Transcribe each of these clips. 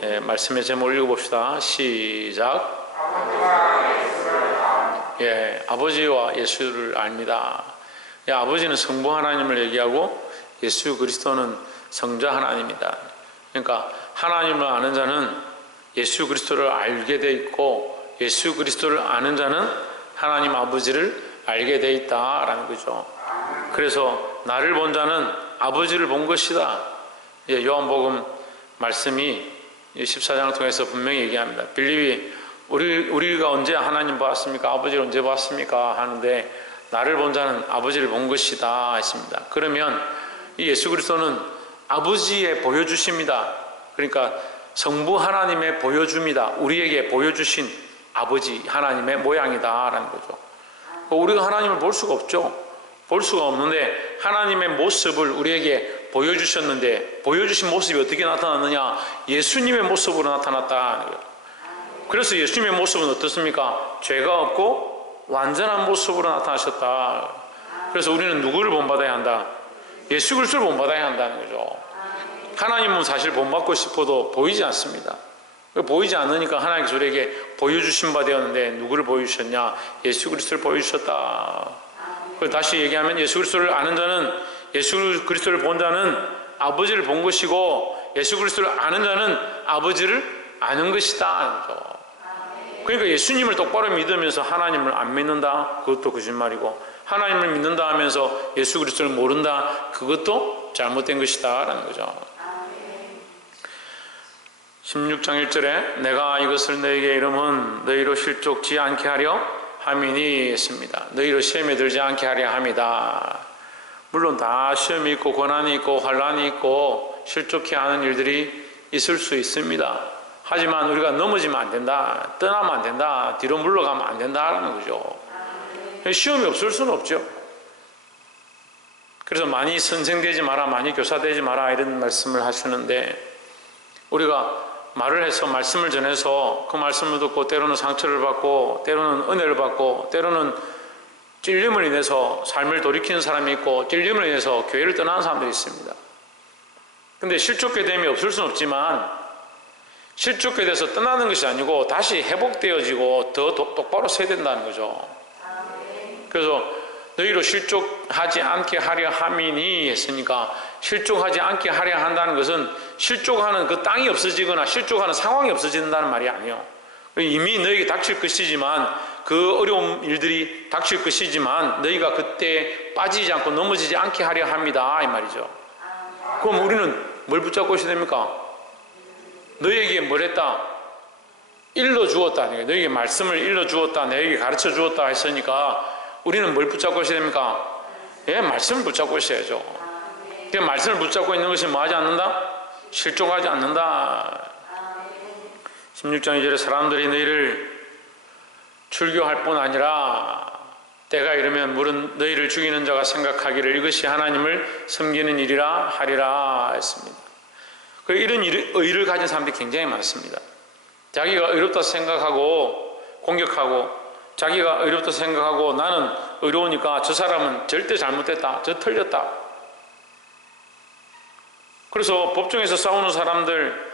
말씀의 제목을 읽어봅시다. 시작. 아버지와 예수를 압니다. 아버지는 성부 하나님을 얘기하고 예수 그리스도는 성자 하나님이다. 그러니까 하나님을 아는 자는 예수 그리스도를 알게 돼 있고, 예수 그리스도를 아는 자는 하나님 아버지를 알게 돼 있다라는 거죠. 그래서 나를 본 자는 아버지를 본 것이다. 요한복음 말씀이 14장을 통해서 분명히 얘기합니다. 빌립이 우리가 언제 하나님 봤습니까? 아버지를 언제 봤습니까? 하는데 나를 본 자는 아버지를 본 것이다 했습니다. 그러면 이 예수 그리스도는 아버지의 보여주십니다. 그러니까 성부 하나님의 보여줍니다. 우리에게 보여주신 아버지 하나님의 모양이다라는 거죠. 우리가 하나님을 볼 수가 없죠. 볼 수가 없는데 하나님의 모습을 우리에게 보여주셨는데, 보여주신 모습이 어떻게 나타났느냐? 예수님의 모습으로 나타났다. 그래서 예수님의 모습은 어떻습니까? 죄가 없고 완전한 모습으로 나타나셨다. 그래서 우리는 누구를 본받아야 한다? 예수 그리스도를 본받아야 한다는 거죠. 하나님은 사실 본받고 싶어도 보이지 않습니다. 보이지 않으니까 하나님께서 우리에게 보여주신 바 되었는데, 누구를 보여주셨냐? 예수 그리스도를 보여주셨다. 다시 얘기하면 예수 그리스도를 아는 자는, 예수 그리스도를 본 자는 아버지를 본 것이고, 예수 그리스도를 아는 자는 아버지를 아는 것이다. 그러니까 예수님을 똑바로 믿으면서 하나님을 안 믿는다? 그것도 거짓말이고, 하나님을 믿는다 하면서 예수 그리스도를 모른다? 그것도 잘못된 것이다 라는 거죠. 16장 1절에 내가 이것을 너에게 이름은 너희로 실족지 않게 하려 함이니 했습니다. 너희로 시험에 들지 않게 하려 함이다. 물론 다 시험이 있고 고난이 있고 환난이 있고 실족해 하는 일들이 있을 수 있습니다. 하지만 우리가 넘어지면 안 된다, 떠나면 안 된다, 뒤로 물러가면 안 된다라는 거죠. 시험이 없을 수는 없죠. 그래서 많이 선생되지 마라, 많이 교사되지 마라 이런 말씀을 하시는데, 우리가 말을 해서 말씀을 전해서 그 말씀을 듣고 때로는 상처를 받고 때로는 은혜를 받고 때로는 찔림을 인해서 삶을 돌이키는 사람이 있고 찔림을 인해서 교회를 떠나는 사람들이 있습니다. 근데 실족괴됨이 없을 수는 없지만, 실족괴돼서 떠나는 것이 아니고 다시 회복되어지고 더 똑바로 서야 된다는 거죠. 그래서 너희로 실족하지 않게 하려 함이니 했으니까, 실족하지 않게 하려 한다는 것은 실족하는 그 땅이 없어지거나 실족하는 상황이 없어진다는 말이 아니에요. 이미 너에게 닥칠 것이지만, 그 어려운 일들이 닥칠 것이지만 너희가 그때 빠지지 않고 넘어지지 않게 하려 합니다 이 말이죠. 그럼 우리는 뭘 붙잡고 있어야 됩니까? 너희에게 뭘 했다? 일러주었다. 너희에게 말씀을 일러주었다, 너희에게 가르쳐 주었다 했으니까 우리는 뭘 붙잡고 있어야 됩니까? 말씀을 붙잡고 있어야죠. 그 말씀을 붙잡고 있는 것이 뭐 하지 않는다? 실족하지 않는다. 16장 2절에 사람들이 너희를 출교할 뿐 아니라 때가 이르면 물은 너희를 죽이는 자가 생각하기를 이것이 하나님을 섬기는 일이라 하리라 했습니다. 이런 의를 가진 사람들이 굉장히 많습니다. 자기가 의롭다 생각하고 공격하고, 자기가 의롭다 생각하고 나는 의로우니까 저 사람은 절대 잘못됐다, 저 틀렸다. 그래서 법정에서 싸우는 사람들,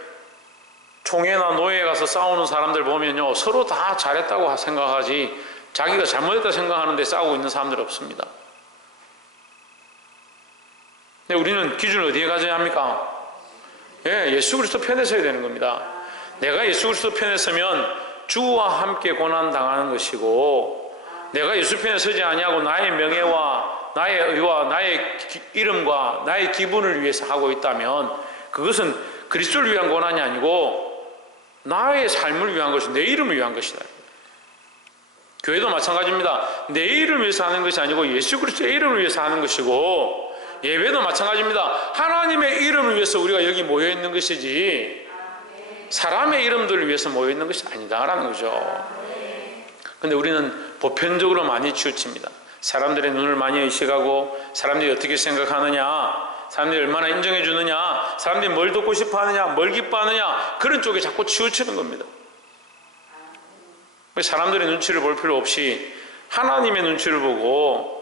총회나 노예에 가서 싸우는 사람들 보면요, 서로 다 잘했다고 생각하지 자기가 잘못했다 생각하는데 싸우고 있는 사람들 없습니다. 근데 우리는 기준을 어디에 가져야 합니까? 예수 그리스도 편에 서야 되는 겁니다. 내가 예수 그리스도 편에 서면 주와 함께 고난 당하는 것이고, 내가 예수 편에 서지 아니하고 나의 명예와 나의 의와 나의 이름과 나의 기분을 위해서 하고 있다면 그것은 그리스도를 위한 고난이 아니고 나의 삶을 위한 것이, 내 이름을 위한 것이다. 교회도 마찬가지입니다. 내 이름을 위해서 하는 것이 아니고 예수 그리스도의 이름을 위해서 하는 것이고, 예배도 마찬가지입니다. 하나님의 이름을 위해서 우리가 여기 모여 있는 것이지 사람의 이름들을 위해서 모여 있는 것이 아니다라는 거죠. 근데 우리는 보편적으로 많이 치우칩니다. 사람들의 눈을 많이 의식하고, 사람들이 어떻게 생각하느냐, 사람들이 얼마나 인정해 주느냐, 사람들이 뭘 듣고 싶어 하느냐, 뭘 기뻐하느냐, 그런 쪽에 자꾸 치우치는 겁니다. 사람들의 눈치를 볼 필요 없이 하나님의 눈치를 보고,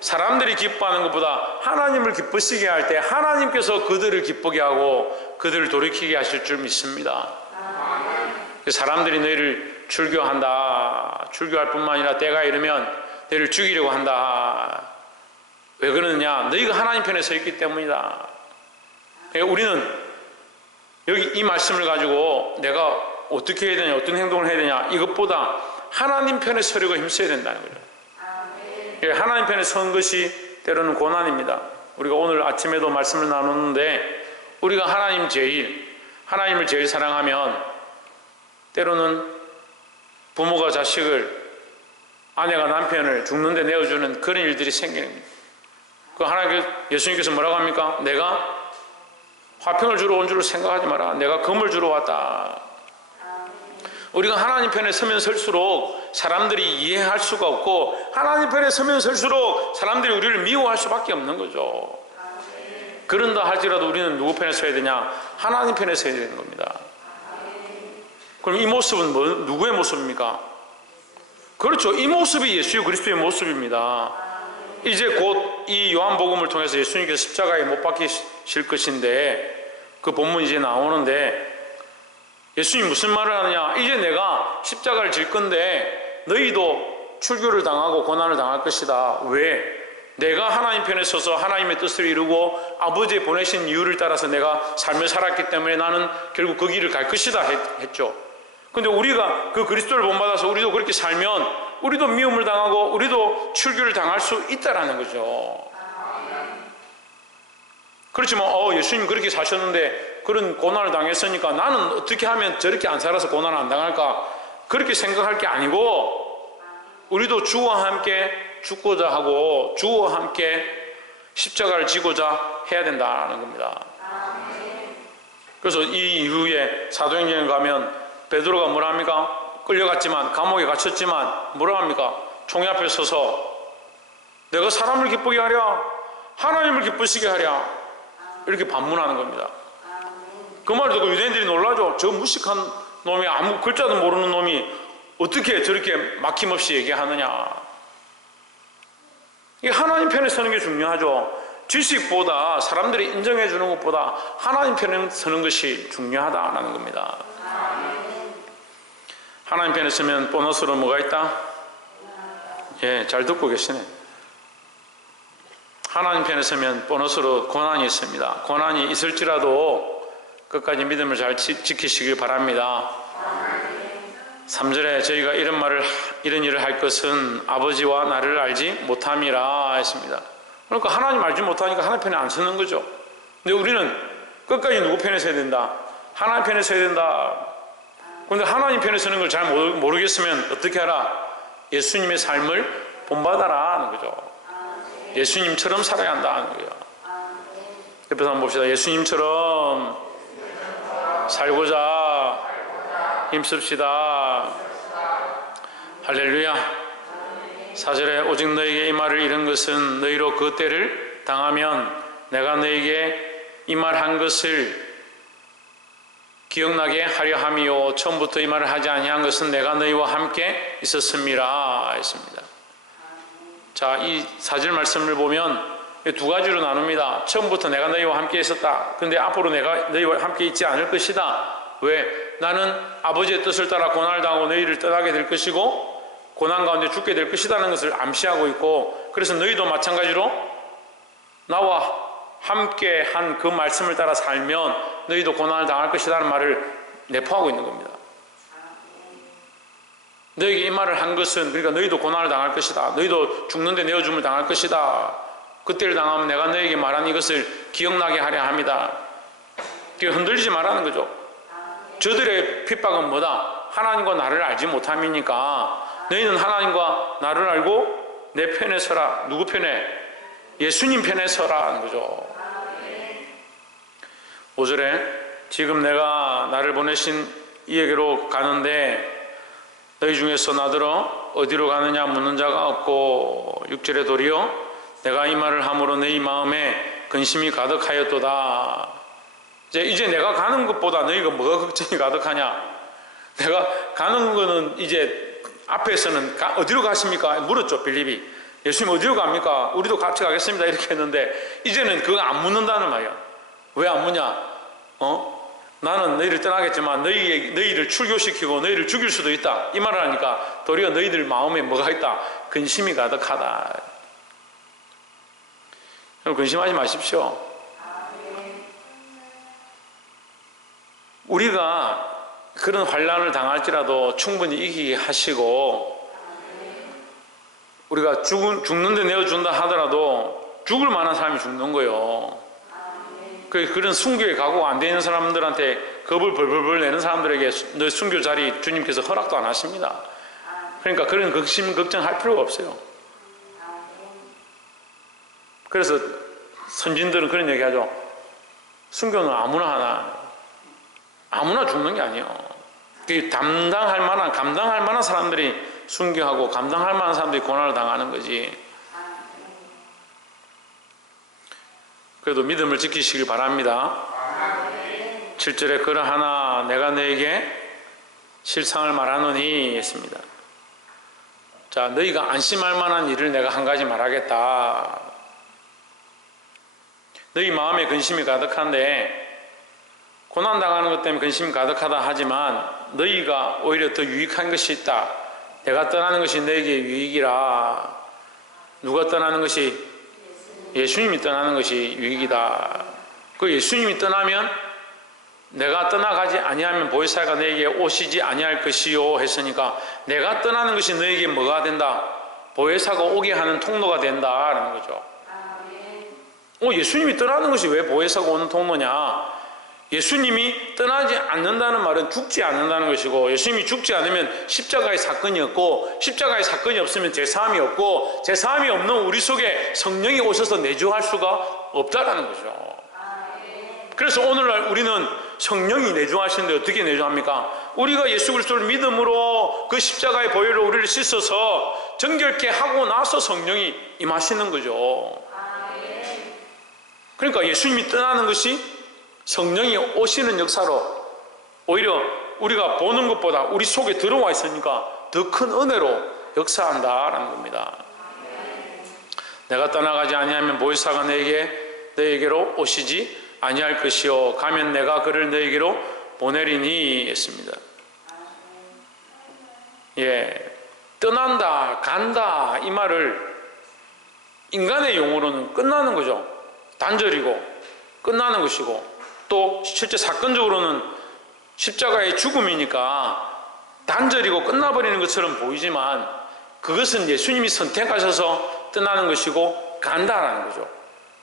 사람들이 기뻐하는 것보다 하나님을 기쁘시게 할 때 하나님께서 그들을 기쁘게 하고 그들을 돌이키게 하실 줄 믿습니다. 사람들이 너희를 출교한다. 출교할 뿐만 아니라 때가 이르면 너희를 죽이려고 한다. 왜 그러느냐? 너희가 하나님 편에 서 있기 때문이다. 그러니까 우리는 여기 이 말씀을 가지고 내가 어떻게 해야 되냐, 어떤 행동을 해야 되냐, 이것보다 하나님 편에 서려고 힘써야 된다는 거죠. 하나님 편에 선 것이 때로는 고난입니다. 우리가 오늘 아침에도 말씀을 나눴는데, 우리가 하나님을 제일 사랑하면 때로는 부모가 자식을, 아내가 남편을 죽는데 내어주는 그런 일들이 생기는 겁니다. 그 예수님께서 뭐라고 합니까? 내가 화평을 주러 온 줄을 생각하지 마라. 내가 금을 주러 왔다. 우리가 하나님 편에 서면 설수록 사람들이 이해할 수가 없고, 하나님 편에 서면 설수록 사람들이 우리를 미워할 수밖에 없는 거죠. 그런다 할지라도 우리는 누구 편에 서야 되냐? 하나님 편에 서야 되는 겁니다. 그럼 이 모습은 누구의 모습입니까? 그렇죠. 이 모습이 예수 그리스도의 모습입니다. 이제 곧 이 요한복음을 통해서 예수님께서 십자가에 못 박히실 것인데, 그 본문이 이제 나오는데, 예수님 무슨 말을 하느냐? 이제 내가 십자가를 질 건데 너희도 출교를 당하고 고난을 당할 것이다. 왜? 내가 하나님 편에 서서 하나님의 뜻을 이루고 아버지의 보내신 이유를 따라서 내가 삶을 살았기 때문에 나는 결국 그 길을 갈 것이다 했죠. 근데 우리가 그 그리스도를 본받아서 우리도 그렇게 살면 우리도 미움을 당하고 우리도 출교를 당할 수 있다라는 거죠. 그렇지만 예수님 그렇게 사셨는데 그런 고난을 당했으니까 나는 어떻게 하면 저렇게 안 살아서 고난을 안 당할까, 그렇게 생각할 게 아니고, 우리도 주와 함께 죽고자 하고 주와 함께 십자가를 지고자 해야 된다는 겁니다. 그래서 이 이후에 사도행전에 가면 베드로가 뭐라 합니까? 끌려갔지만, 감옥에 갇혔지만 뭐라 합니까? 총회 앞에 서서 내가 사람을 기쁘게 하랴 하나님을 기쁘시게 하랴, 이렇게 반문하는 겁니다. 그 말을 듣고 유대인들이 놀라죠. 저 무식한 놈이, 아무 글자도 모르는 놈이 어떻게 저렇게 막힘없이 얘기하느냐. 이게 하나님 편에 서는 게 중요하죠. 지식보다, 사람들이 인정해 주는 것보다 하나님 편에 서는 것이 중요하다는 겁니다. 하나님 편에 서면 보너스로 뭐가 있다? 예, 잘 듣고 계시네. 하나님 편에 서면 보너스로 고난이 있습니다. 고난이 있을지라도 끝까지 믿음을 잘 지키시길 바랍니다. 3절에 저희가 이런 일을 할 것은 아버지와 나를 알지 못함이라 했습니다. 그러니까 하나님 알지 못하니까 하나님 편에 안 서는 거죠. 근데 우리는 끝까지 누구 편에 서야 된다? 하나님 편에 서야 된다. 그런데 하나님 편에 서는 걸 잘 모르겠으면 어떻게 하라? 예수님의 삶을 본받아라 하는 거죠. 예수님처럼 살아야 한다는 거예요. 옆에서 한번 봅시다. 예수님처럼 살고자 힘씁시다. 할렐루야. 4절에 오직 너에게 이 말을 이른 것은 너희로 그 때를 당하면 내가 너에게 이 말 한 것을 기억나게 하려 함이요 처음부터 이 말을 하지 아니한 것은 내가 너희와 함께 있었음이라 했습니다. 자, 이 4절 말씀을 보면 두 가지로 나눕니다. 처음부터 내가 너희와 함께 있었다. 근데 앞으로 내가 너희와 함께 있지 않을 것이다. 왜? 나는 아버지의 뜻을 따라 고난을 당하고 너희를 떠나게 될 것이고 고난 가운데 죽게 될 것이라는 것을 암시하고 있고, 그래서 너희도 마찬가지로 나와 함께 한 그 말씀을 따라 살면 너희도 고난을 당할 것이라는 말을 내포하고 있는 겁니다. 너희에게 이 말을 한 것은, 그러니까 너희도 고난을 당할 것이다. 너희도 죽는데 내어줌을 당할 것이다. 그때를 당하면 내가 너희에게 말한 이것을 기억나게 하려 합니다. 흔들리지 말라는 거죠. 저들의 핍박은 뭐다? 하나님과 나를 알지 못함이니까 너희는 하나님과 나를 알고 내 편에 서라. 누구 편에? 예수님 편에 서라는 거죠. 5절에 지금 내가 나를 보내신 이에게로 가는데 너희 중에서 나더러 어디로 가느냐 묻는 자가 없고, 6절에 도리어 내가 이 말을 함으로 너희 마음에 근심이 가득하였도다. 이제 내가 가는 것보다 너희가 뭐가 걱정이 가득하냐? 내가 가는 거는 이제 앞에서는 어디로 가십니까? 물었죠, 빌립이. 예수님 어디로 갑니까? 우리도 같이 가겠습니다. 이렇게 했는데 이제는 그거 안 묻는다는 말이야. 왜 안 묻냐? 나는 너희를 떠나겠지만 너희를 출교시키고 너희를 죽일 수도 있다. 이 말을 하니까 도리어 너희들 마음에 뭐가 있다? 근심이 가득하다. 근심하지 마십시오. 우리가 그런 환난을 당할지라도 충분히 이기게 하시고, 우리가 죽는데 내어준다 하더라도 죽을 만한 사람이 죽는 거예요. 그런 순교의 각오가 안 되는 사람들한테 겁을 벌벌벌 내는 사람들에게 너 순교 자리 주님께서 허락도 안 하십니다. 그러니까 그런 걱정할 필요가 없어요. 그래서 선진들은 그런 얘기하죠. 순교는 아무나 죽는 게 아니에요. 감당할 만한 사람들이 순교하고 감당할 만한 사람들이 고난을 당하는 거지. 그래도 믿음을 지키시길 바랍니다. 7절에 그러하나 내가 너에게 실상을 말하노니 했습니다. 자, 너희가 안심할 만한 일을 내가 한 가지 말하겠다. 너희 마음에 근심이 가득한데, 고난당하는 것 때문에 근심이 가득하다 하지만 너희가 오히려 더 유익한 것이 있다. 내가 떠나는 것이 너에게 유익이라. 누가 떠나는 것이? 예수님이 떠나는 것이 유익이다. 그 예수님이 떠나면 내가 떠나가지 아니하면 보혜사가 너에게 오시지 아니할 것이요 했으니까, 내가 떠나는 것이 너에게 뭐가 된다? 보혜사가 오게 하는 통로가 된다라는 거죠. 예수님이 떠나는 것이 왜 보혜사가 오는 통로냐? 예수님이 떠나지 않는다는 말은 죽지 않는다는 것이고, 예수님이 죽지 않으면 십자가의 사건이 없고, 십자가의 사건이 없으면 제사함이 없고, 제사함이 없는 우리 속에 성령이 오셔서 내주할 수가 없다라는 거죠. 그래서 오늘날 우리는 성령이 내주하시는데 어떻게 내주합니까? 우리가 예수 그리스도를 믿음으로 그 십자가의 보혈로 우리를 씻어서 정결케 하고 나서 성령이 임하시는 거죠. 그러니까 예수님이 떠나는 것이 성령이 오시는 역사로, 오히려 우리가 보는 것보다 우리 속에 들어와 있으니까 더 큰 은혜로 역사한다라는 겁니다. 내가 떠나가지 아니하면 보혜사가 너에게로 오시지 아니할 것이요 가면 내가 그를 너에게로 보내리니 했습니다. 떠난다, 간다 이 말을 인간의 용어로는 끝나는 거죠. 단절이고 끝나는 것이고, 또 실제 사건적으로는 십자가의 죽음이니까 단절이고 끝나버리는 것처럼 보이지만, 그것은 예수님이 선택하셔서 떠나는 것이고 간다라는 거죠.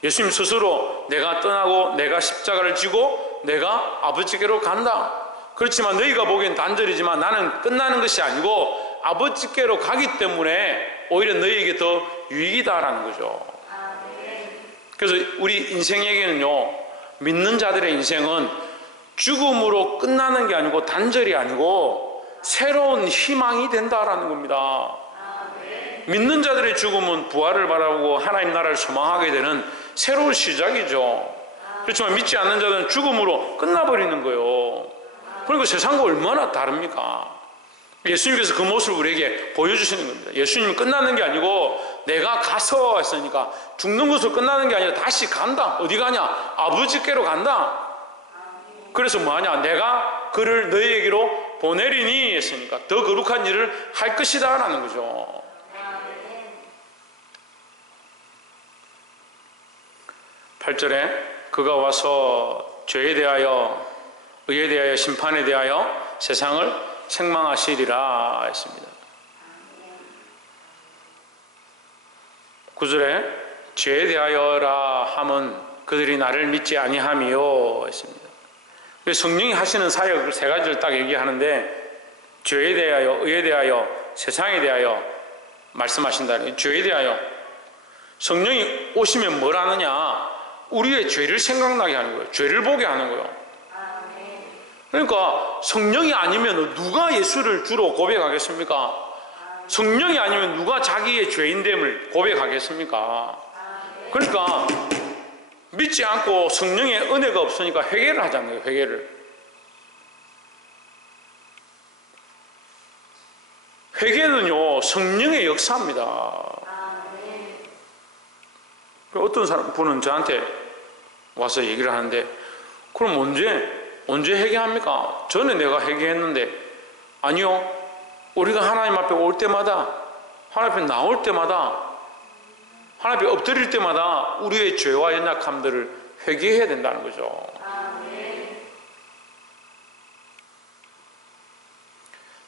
예수님 스스로 내가 떠나고 내가 십자가를 지고 내가 아버지께로 간다. 그렇지만 너희가 보기엔 단절이지만 나는 끝나는 것이 아니고 아버지께로 가기 때문에 오히려 너희에게 더 유익이다라는 거죠. 그래서 우리 인생에게는요, 믿는 자들의 인생은 죽음으로 끝나는 게 아니고 단절이 아니고 새로운 희망이 된다라는 겁니다. 믿는 자들의 죽음은 부활을 바라보고 하나님 나라를 소망하게 되는 새로운 시작이죠. 그렇지만 믿지 않는 자들은 죽음으로 끝나버리는 거예요. 그러니까 세상과 얼마나 다릅니까? 예수님께서 그 모습을 우리에게 보여주시는 겁니다. 예수님은 끝나는 게 아니고 내가 가서 했으니까, 죽는 것으로 끝나는 게 아니라 다시 간다. 어디 가냐? 아버지께로 간다. 그래서 뭐하냐? 내가 그를 너희에게로 보내리니 했으니까 더 거룩한 일을 할 것이다 라는 거죠. 팔 절에 그가 와서 죄에 대하여, 의에 대하여, 심판에 대하여 세상을 책망하시리라 했습니다. 9절에 죄에 대하여라 함은 그들이 나를 믿지 아니함이요 했습니다. 성령이 하시는 사역을 세 가지를 딱 얘기하는데, 죄에 대하여, 의에 대하여, 세상에 대하여 말씀하신다는, 죄에 대하여 성령이 오시면 뭘 하느냐? 우리의 죄를 생각나게 하는 거예요. 죄를 보게 하는 거예요. 그러니까 성령이 아니면 누가 예수를 주로 고백하겠습니까? 성령이 아니면 누가 자기의 죄인됨을 고백하겠습니까? 그러니까 믿지 않고 성령의 은혜가 없으니까 회개를 하잖아요. 회개는요 성령의 역사입니다. 어떤 분은 저한테 와서 얘기를 하는데, 그럼 언제 언제 회개합니까? 전에 내가 회개했는데. 아니요. 우리가 하나님 앞에 올 때마다, 하나님 앞에 나올 때마다, 하나님 앞에 엎드릴 때마다 우리의 죄와 연약함들을 회개해야 된다는 거죠.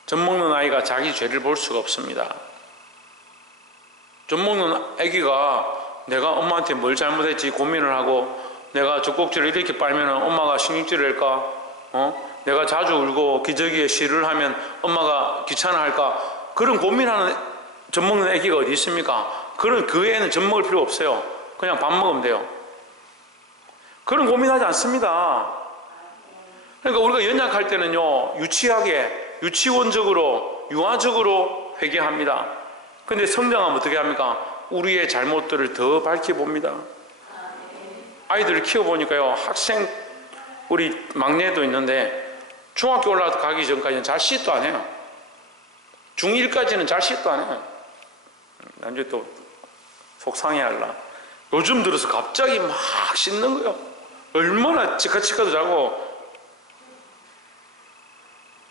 젖 먹는 아이가 자기 죄를 볼 수가 없습니다. 젖 먹는 아기가 내가 엄마한테 뭘 잘못했지 고민을 하고, 내가 젖꼭지를 이렇게 빨면 엄마가 신경질을 할까? 내가 자주 울고 기저귀에 실을 하면 엄마가 귀찮아할까? 그런 고민하는 젖 먹는 아기가 어디 있습니까? 그 애는 젖 먹을 필요 없어요. 그냥 밥 먹으면 돼요. 그런 고민하지 않습니다. 그러니까 우리가 연약할 때는요, 유치하게, 유치원적으로, 유아적으로 회개합니다. 근데 성장하면 어떻게 합니까? 우리의 잘못들을 더 밝혀봅니다. 아이들을 키워보니까요, 학생, 우리 막내도 있는데 중학교 올라가기 전까지는 잘 시도 안 해요. 중1까지는 잘 시도 안 해요. 나중에 또 속상해할라. 요즘 들어서 갑자기 막 씻는 거예요. 얼마나 치카치카도 자고.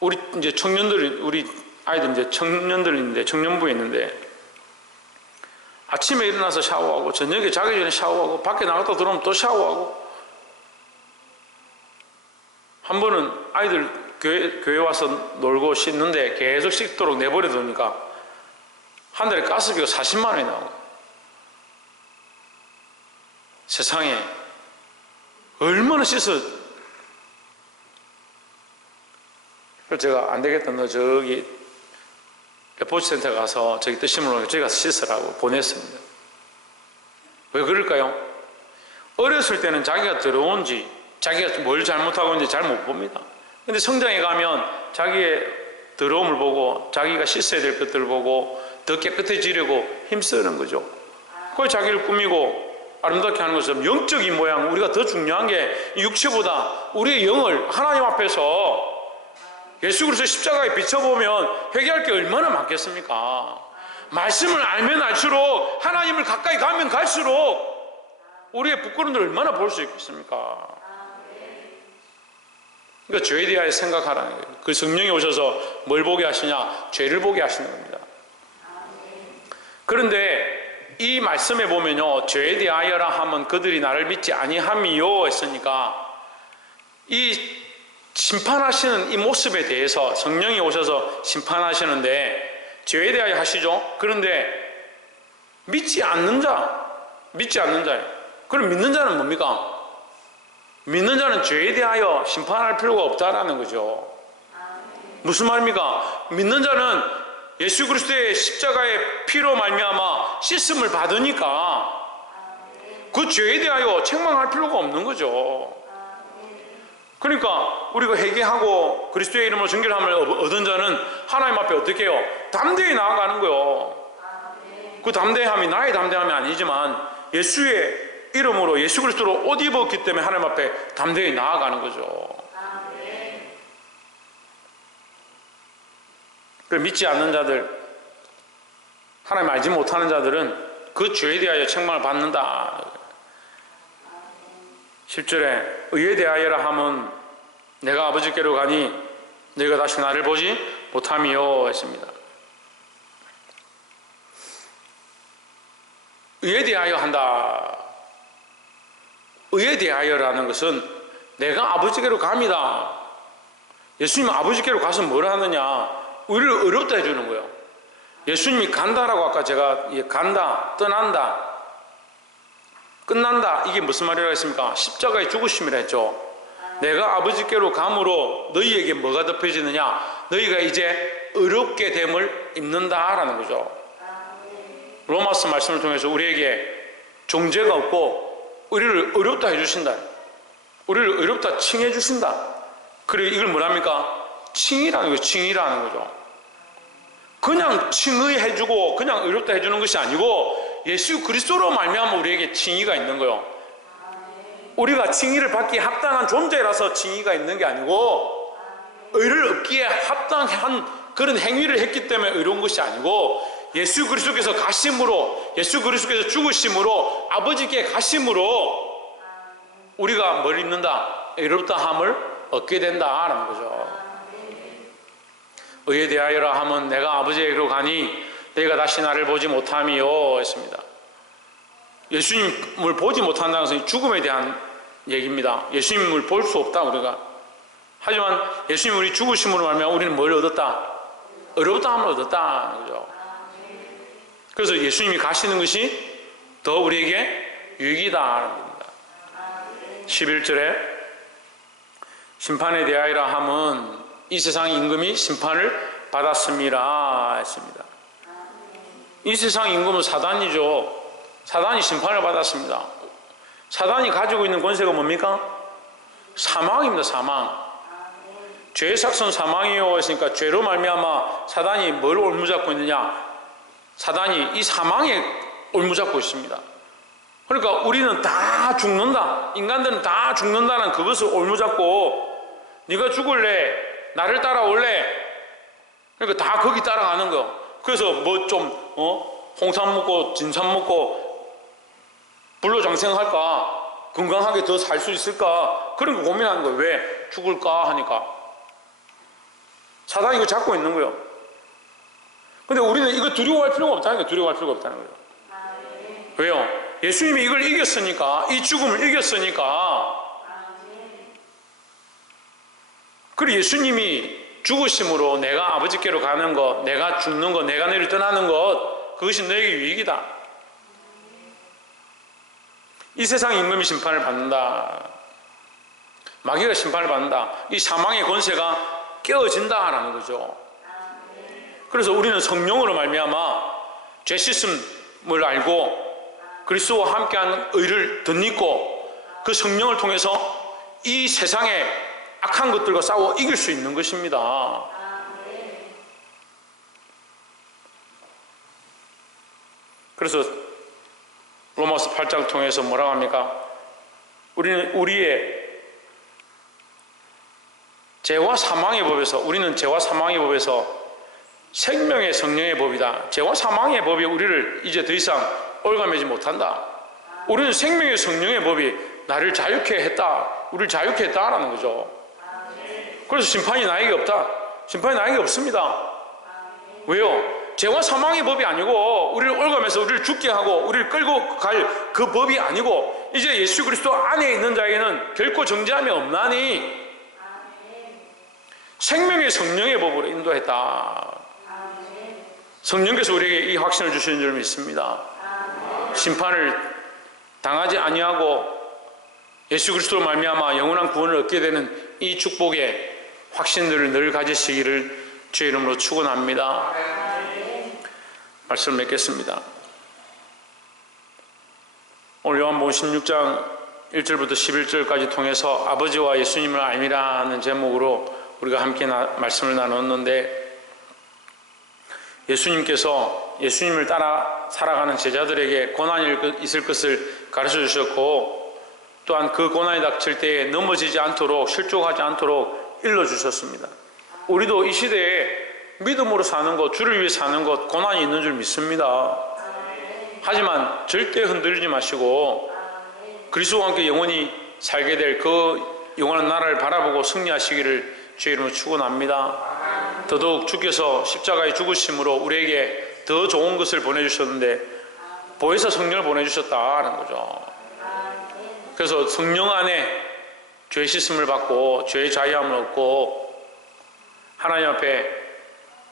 우리 이제 청년들, 우리 아이들 이제 청년들인데, 청년부에 있는데, 아침에 일어나서 샤워하고, 저녁에 자기 전에 샤워하고, 밖에 나갔다 들어오면 또 샤워하고. 한 번은 아이들 교회 와서 놀고 씻는데 계속 씻도록 내버려 두니까 한 달에 가스비가 40만 원이 나오고. 세상에 얼마나 씻어. 그래서 제가 안 되겠다, 너 저기 레포츠 센터 가서 저기 뜻심을 놓고 저기 가서 씻으라고 보냈습니다. 왜 그럴까요? 어렸을 때는 자기가 더러운지, 자기가 뭘 잘못하고 있는지 잘 못 봅니다. 근데 성장해 가면 자기의 더러움을 보고, 자기가 씻어야 될 것들을 보고 더 깨끗해지려고 힘쓰는 거죠. 그걸 자기를 꾸미고 아름답게 하는 것은 영적인 모양, 우리가 더 중요한 게 육체보다 우리의 영을 하나님 앞에서 예수 그리스도 십자가에 비춰보면 회개할 게 얼마나 많겠습니까? 말씀을 알면 알수록, 하나님을 가까이 가면 갈수록 우리의 부끄러움을 얼마나 볼 수 있겠습니까? 그러니까 죄에 대하여 생각하라는 거예요. 그 성령이 오셔서 뭘 보게 하시냐? 죄를 보게 하시는 겁니다. 그런데 이 말씀에 보면요, 죄에 대하여라 하면 그들이 나를 믿지 아니함이요 했으니까, 이 심판하시는 이 모습에 대해서 성령이 오셔서 심판하시는데 죄에 대하여 하시죠. 그런데 믿지 않는 자, 그럼 믿는 자는 뭡니까? 믿는 자는 죄에 대하여 심판할 필요가 없다라는 거죠. 무슨 말입니까? 믿는 자는 예수 그리스도의 십자가의 피로 말미암아 씻음을 받으니까 그 죄에 대하여 책망할 필요가 없는 거죠. 그러니까 우리가 회개하고 그리스도의 이름으로 정결함을 얻은 자는 하나님 앞에 어떻게 해요? 담대히 나아가는 거예요. 그 담대함이 나의 담대함이 아니지만 예수의 이름으로, 예수 그리스도로 옷 입었기 때문에 하나님 앞에 담대히 나아가는 거죠. 그걸 믿지 않는 자들, 하나님 알지 못하는 자들은 그 죄에 대하여 책망을 받는다. 10절에 의에 대하여라 함은 내가 아버지께로 가니 너희가 다시 나를 보지 못함이요 했습니다. 의에 대하여 한다. 의에 대하여라는 것은 내가 아버지께로 갑니다. 예수님은 아버지께로 가서 뭘 하느냐? 우리를 어렵다 해주는 거예요. 예수님이 간다라고 아까 제가 간다, 떠난다, 끝난다, 이게 무슨 말이라고 했습니까? 십자가의 죽으심이라 했죠. 내가 아버지께로 감으로 너희에게 뭐가 덮여지느냐? 너희가 이제 의롭게 됨을 입는다라는 거죠. 로마서 말씀을 통해서 우리에게 정죄가 없고 우리를 의롭다 해주신다. 우리를 의롭다 칭해 주신다. 그리고 이걸 뭐랍니까? 칭의라는 거죠. 칭의라는 거죠. 그냥 칭의해주고 그냥 의롭다 해주는 것이 아니고 예수 그리스도로 말미암아 우리에게 칭의가 있는 거예요. 우리가 칭의를 받기에 합당한 존재라서 칭의가 있는 게 아니고 의를 얻기에 합당한 그런 행위를 했기 때문에 의로운 것이 아니고 예수 그리스도께서 가심으로, 예수 그리스도께서 죽으심으로, 아버지께 가심으로 우리가 뭘 입는다? 의롭다함을 얻게 된다라는 거죠. 의에 대하여라 하면 내가 아버지에게로 가니 너희가 다시 나를 보지 못함이요 했습니다. 예수님을 보지 못한다는 것은 죽음에 대한 얘기입니다. 예수님을 볼 수 없다 우리가. 하지만 예수님 우리 죽으심으로 말미암아 우리는 뭘 얻었다? 의롭다함을 얻었다. 그죠? 그래서 예수님이 가시는 것이 더 우리에게 유익이다라는 겁니다. 11절에 심판에 대하여라 함은 이 세상 임금이 심판을 받았음이라 했습니다. 이 세상 임금은 사단이죠. 사단이 심판을 받았습니다. 사단이 가지고 있는 권세가 뭡니까? 사망입니다. 사망. 죄의 삭선 사망이요 했으니까 죄로 말미암아 사단이 뭘 올무잡고 있느냐? 사단이 이 사망에 올무잡고 있습니다. 그러니까 우리는 다 죽는다. 인간들은 다 죽는다는 그것을 올무잡고 네가 죽을래? 나를 따라올래? 그러니까 다 거기 따라가는 거. 그래서 뭐 좀 홍삼 먹고 진삼 먹고 불로장생할까? 건강하게 더 살 수 있을까? 그런 거 고민하는 거예요. 왜? 죽을까? 하니까. 사단이 이거 잡고 있는 거예요. 근데 우리는 이거 두려워할 필요가 없다는 거예요. 두려워할 필요가 없다는 거예요. 왜요? 예수님이 이걸 이겼으니까, 이 죽음을 이겼으니까. 그리고 예수님이 죽으심으로 내가 아버지께로 가는 것, 내가 죽는 것, 내가 너희를 떠나는 것, 그것이 너에게 유익이다. 이 세상 임금이 심판을 받는다. 마귀가 심판을 받는다. 이 사망의 권세가 깨어진다라는 거죠. 그래서 우리는 성령으로 말미암아 죄 씻음을 알고 그리스도와 함께하는 의를 덧입고 그 성령을 통해서 이 세상의 악한 것들과 싸워 이길 수 있는 것입니다. 그래서 로마서 8장 통해서 뭐라고 합니까? 우리는 우리의 죄와 사망의 법에서, 우리는 죄와 사망의 법에서 생명의 성령의 법이다. 죄와 사망의 법이 우리를 이제 더 이상 올가매지 못한다. 우리는 생명의 성령의 법이 나를 자유케 했다. 우리를 자유케 했다라는 거죠. 그래서 심판이 나에게 없다. 심판이 나에게 없습니다. 왜요? 죄와 사망의 법이 아니고 우리를 올가매서 우리를 죽게 하고 우리를 끌고 갈 그 법이 아니고 이제 예수 그리스도 안에 있는 자에게는 결코 정죄함이 없나니 생명의 성령의 법으로 인도했다. 성령께서 우리에게 이 확신을 주시는 줄 믿습니다. 심판을 당하지 아니하고 예수 그리스도로 말미암아 영원한 구원을 얻게 되는 이 축복의 확신들을 늘 가지시기를 주의 이름으로 축원합니다. 말씀을 맺겠습니다. 오늘 요한복음 16장 1절부터 11절까지 통해서 아버지와 예수님을 알미라는 제목으로 우리가 함께 말씀을 나눴는데, 예수님께서 예수님을 따라 살아가는 제자들에게 고난이 있을 것을 가르쳐 주셨고, 또한 그 고난이 닥칠 때에 넘어지지 않도록, 실족하지 않도록 일러주셨습니다. 우리도 이 시대에 믿음으로 사는 것, 주를 위해 사는 것, 고난이 있는 줄 믿습니다. 하지만 절대 흔들리지 마시고 그리스도와 함께 영원히 살게 될 그 영원한 나라를 바라보고 승리하시기를 주의 이름으로 축원합니다. 더더욱 주께서 십자가의 죽으심으로 우리에게 더 좋은 것을 보내주셨는데 보혜사 성령을 보내주셨다는 거죠. 그래서 성령 안에 죄 씻음을 받고 죄의 자유함을 얻고 하나님 앞에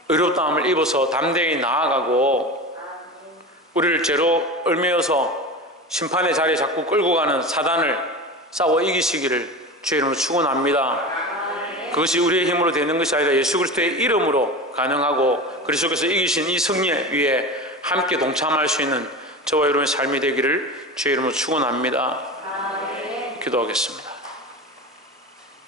의롭다함을 입어서 담대히 나아가고 우리를 죄로 얽매여서 심판의 자리에 자꾸 끌고 가는 사단을 싸워 이기시기를 주의 이름으로 축원합니다. 그것이 우리의 힘으로 되는 것이 아니라 예수 그리스도의 이름으로 가능하고 그리스도께서 이기신 이 승리 위에 함께 동참할 수 있는 저와 여러분의 삶이 되기를 주의 이름으로 축원합니다. 기도하겠습니다.